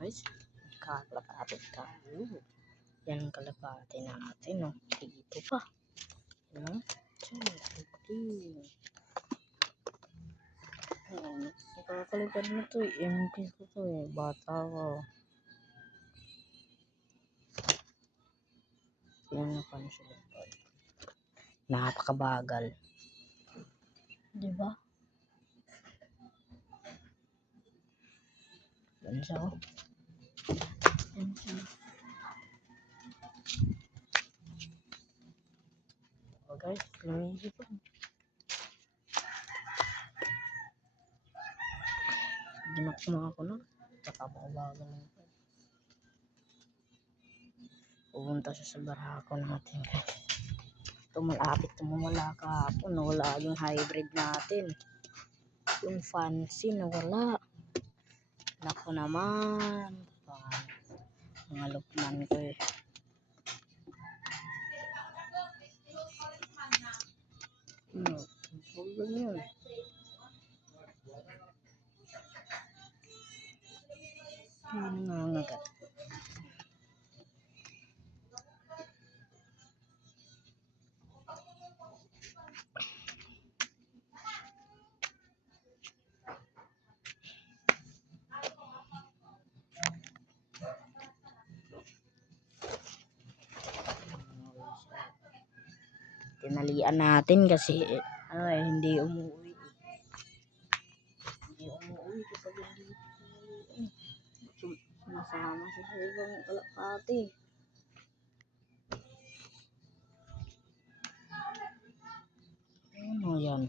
Guys, kalapati tayo. Yan ang kalapati natin, no? Dito pa. No? Nakakalipan na to eh. MP ko to eh. Bata ko. Yan na pa na siya. Napakabagal. Diba? Yan siya. Yan siya. Oh guys, lumihi pa. Dinakma ako na. Tsaka mabagal na ito. Pupunta siya sa barako natin guys. Malapit tumawala kahapon. Nawala yung hybrid natin. Yung fancy nawala. Naku naman. Mga lukman ko eh. Huwag lang yun. Nangangagat. Tinalian natin kasi hindi umuwi. Hindi umuwi kapag hindi sumasama siya sa ibang kalapati. Ano yan?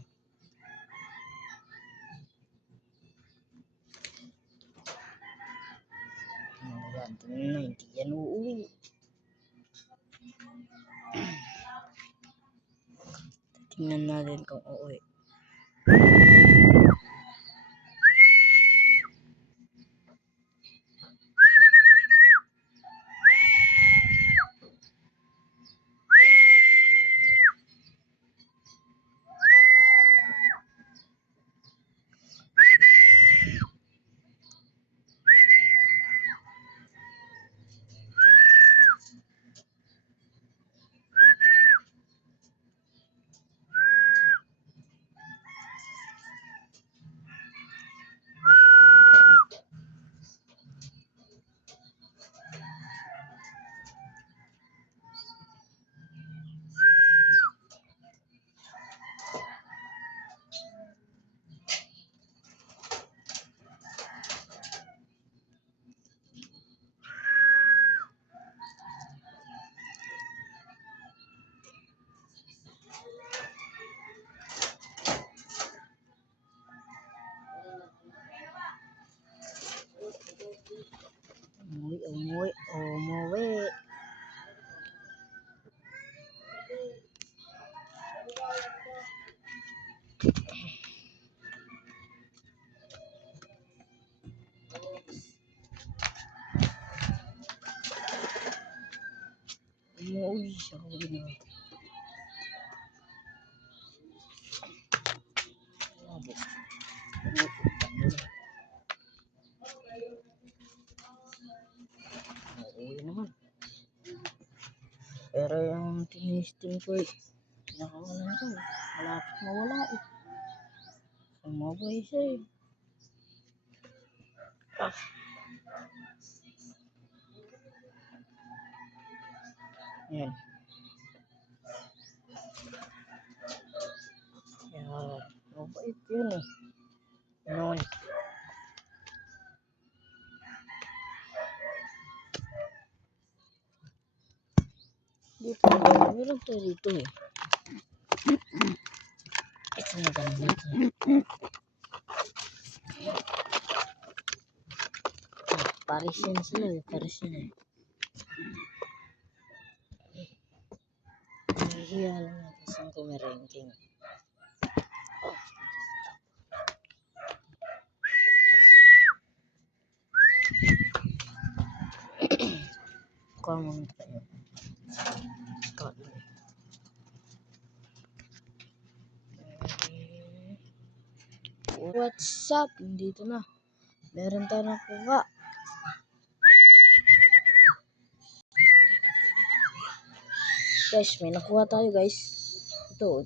Ano yan? Tingnan na, hindi yan uuwi. Tingnan natin kung uuwi. Umuwi. Umuwi siya. Uuwi naman. Pero yung tinisting ko eh. Nakawala ko eh. Malapit mawala eh. Sumabay siya eh. Yan. Yan. Mabait yun eh. Noon. Dito. Meron tayo dito eh. Ito na ganun. Paris yan sila eh. Paris yan eh. Nahihiya lang natin saan ko may ranking. Oh. Common tayo. What's up? Dito na. Meron tayo nakuha. Guys, may nakuha tayo guys. Ito.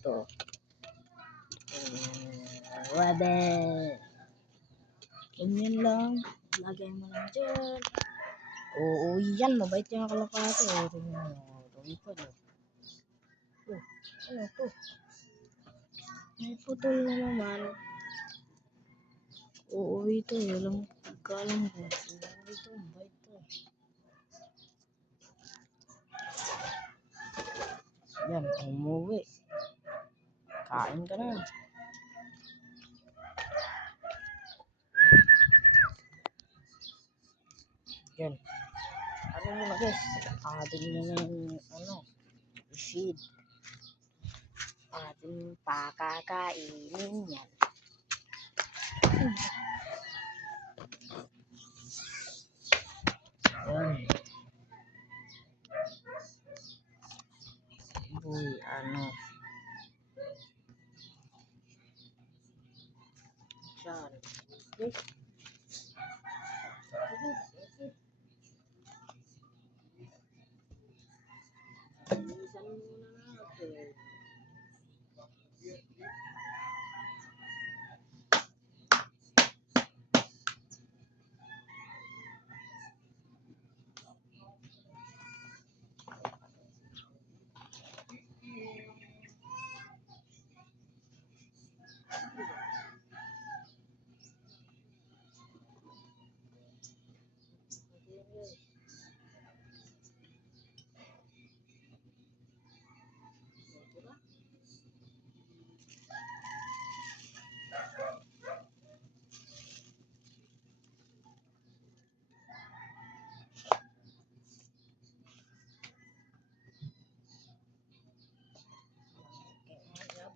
Webe. Ganyan lang. Lagay mo lang dyan. Oo, yan. Mabait yung kalapate. Tingnan mo. Lumipad. Ano to? May putol na naman. Uuwi to. Walang kalam ko. Uuwi to. Mabait to. Yan. Umuwi. Kain ka na. Yan. Ano mo na guys? Atin mo na yung i-feed. Atin pakakainin yan. Yan. Boy, Diyan. Okay. Bilisan muna natin.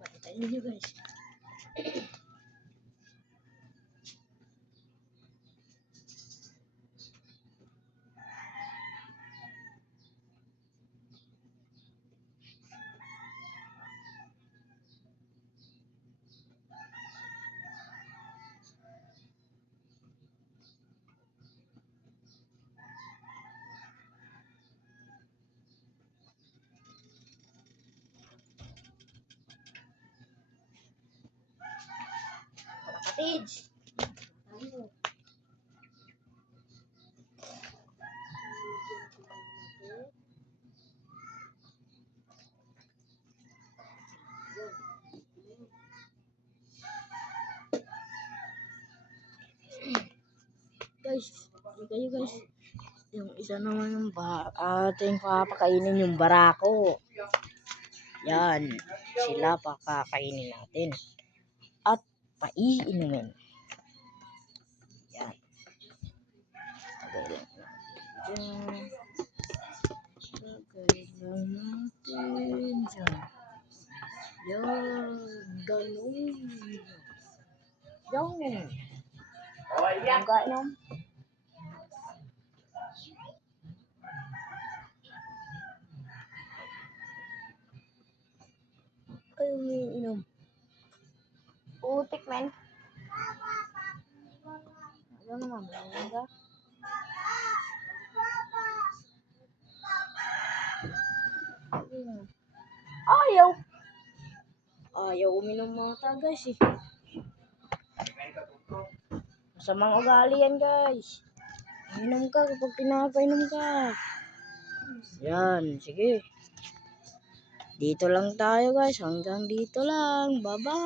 Bantayin nyo guys. Kapatid. Guys, kayo guys. Yung isa naman yung ating papakainin yung barako. Yan. Sila pakakainin natin. At paiinumin. Yan. Lagay lang natin dyan. Yan. Ganun. Yan. Ang kainom. Ay, umiinom. Utik, man. Ano naman, mayroon ka? Ayaw. Ayaw uminom mga guys eh. Masamang ugali yan guys. Inom ka kapag pinapainom ka. Yan, sige. Dito lang tayo guys. Hanggang dito lang. Bye-bye.